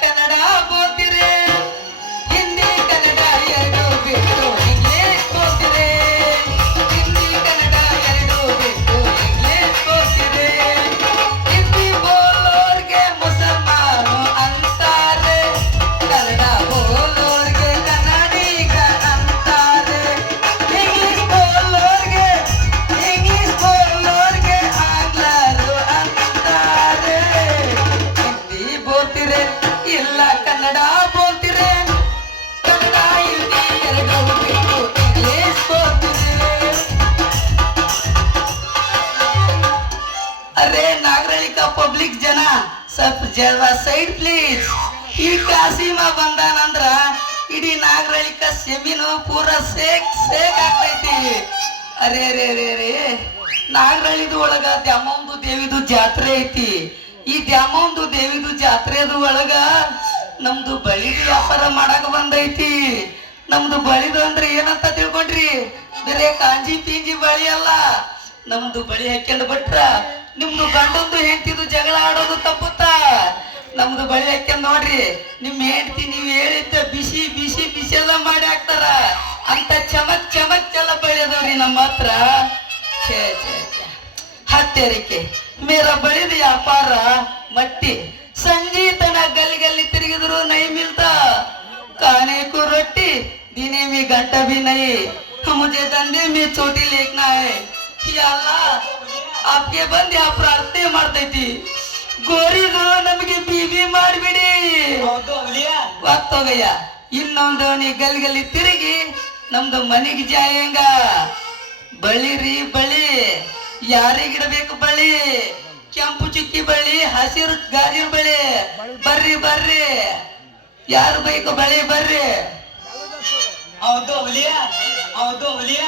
ಕನ್ನಡ ಬೋಲ್ತಿರೆ ಹಿಂದಿ ಕನ್ನಡ ಎರಡು ಬಿಟ್ಟು ಇಂಗ್ಲಿಷ್ ಬೋಲ್ತಿರೆ ಹಿಂದಿ ಕನ್ನಡ ಎರಡು ಬಿಟ್ಟು ಇಂಗ್ಲಿಷ್ ಬೋಲ್ತಿರೆ ಹಿಂದಿ ಬೋಲೋರ್ಗೆ ಮುಸಲ್ಮಾನು ಅಂತಾರೆ ಕನ್ನಡ ಬೋಲೋರ್ಗೆ ಕನ್ನಡಿಗ ಅಂತಾರೆ ಇಂಗ್ಲಿಷ್ ಬೋಲೋರ್ಗೆ ಆಂಗ್ಲರು ಅಂತಾರೆ ಹಿಂದಿ ಬೋಲ್ತಿರೆ ಇಲ್ಲ ಕನ್ನಡ ಬೋಲ್ತಿರೆ ಕನ್ನಡ ಹಿಂದಿ ಎರಡು ಬಿಟ್ಟು ಇಂಗ್ಲಿಷ್ ಬೋಲ್ತಿರೆ ಅರೆ ನಾಗರಿಕ ಪಬ್ಲಿಕ್ ಜನ ಸ್ವಲ್ಪ ಜಲ್ವಾ ಸೈಡ್ ಪ್ಲೀಸ್ ಈ ಕಾಸಿಮ ಬಂದಾನಂದ್ರ ಇಡೀ ನಾಗರಿಕ ಸೆಮಿನು ಪೂರ ಸೇಕ್ ಆಗ್ತೈತಿ ಅರೆ ರೇ ರೇ ರೇ ನಾಗರಳ್ಳಿದ ಒಳಗ ದ್ಯಾಮವ್ವಂದು ದೇವಿದು ಜಾತ್ರೆ ಐತಿ ಈ ದ್ಯಾಮವ್ವಂದು ದೇವಿದು ಜಾತ್ರೆದು ಒಳಗ ನಮ್ದು ಬಳಿದು ವ್ಯಾಪಾರ ಮಾಡಾಕ ಬಂದೈತಿ ನಮ್ದು ಬಳಿದು ಅಂದ್ರೆ ಏನಂತ ತಿಳ್ಕೊಂಡ್ರಿ ಬೇರೆ ಕಾಂಜಿ ಪಿಂಜಿ ಬಳಿ ಅಲ್ಲ ನಮ್ದು ಬಳಿ ಹಾಕ್ಯಂಡ್ ಬಿಟ್ರ ನಿಮ್ದು ಗಂಡಂದು ಹೆಂಡತಿದು ಜಗಳ ಆಡೋದು ತಪ್ಪುತ್ತಾ ನಮ್ದು ಬಳಿ ಹಾಕ್ಯಂಡ್ ನೋಡ್ರಿ ನಿಮ್ ಹೆಂಡತಿ ನೀವ್ ಹೇಳಿದ್ದ ಬಿಸಿ ಬಿಸಿ ಬಿಸಿ ಎಲ್ಲ ಮಾಡಿ ಹಾಕ್ತಾರ ಅಂತ ಚಮಕ್ ಎಲ್ಲ ಬಳಿ ಅದಾವ್ರಿ ನಮ್ಮ ಹತ್ರ ಛೇ ಛೇ ಛೇ ಹತ್ತೇರಿಕೆ ಮೇರ ಬಳಿದ ವ್ಯಾಪಾರ ಮಟ್ಟಿ ಸಂಜೀತನ ಗಲ್ಲಿ ತಿರುಗಿದ್ರು ನೈ ಮಿಲ್ತಾ खाने को रोटी दीने में घंटा भी नहीं मुझे धंधे में छोटी लेखना है या अल्लाह आपके बंद यहाँ प्रार्थನೆ ಮಾಡ್ತೈತಿ ಗೋರಿದು ನಮಗೆ ಬೀಬಿ ಮಾಡ್ಬಿಡಿ ಹೋಗಯ್ಯ ಇನ್ನೊಂದು ನೀ ಗಲ್ಲಿ ತಿರುಗಿ ನಮ್ದು ಮನೆಗೆ ಜಾಯಂಗ ಬಳಿರಿ ಬಳಿ ಯಾರಿಗಿಡಬೇಕು ಬಳಿ ಕೆಂಪು ಚುಕ್ಕಿ ಬಳಿ ಹಸಿರು ಗಾಜಿನ ಬಳಿ ಬರ್ರಿ ಬರ್ರಿ ಯಾರು ಬೇಕು ಬಳಿ ಬರ್ರಿ ಹೌದು ಹುಲಿಯ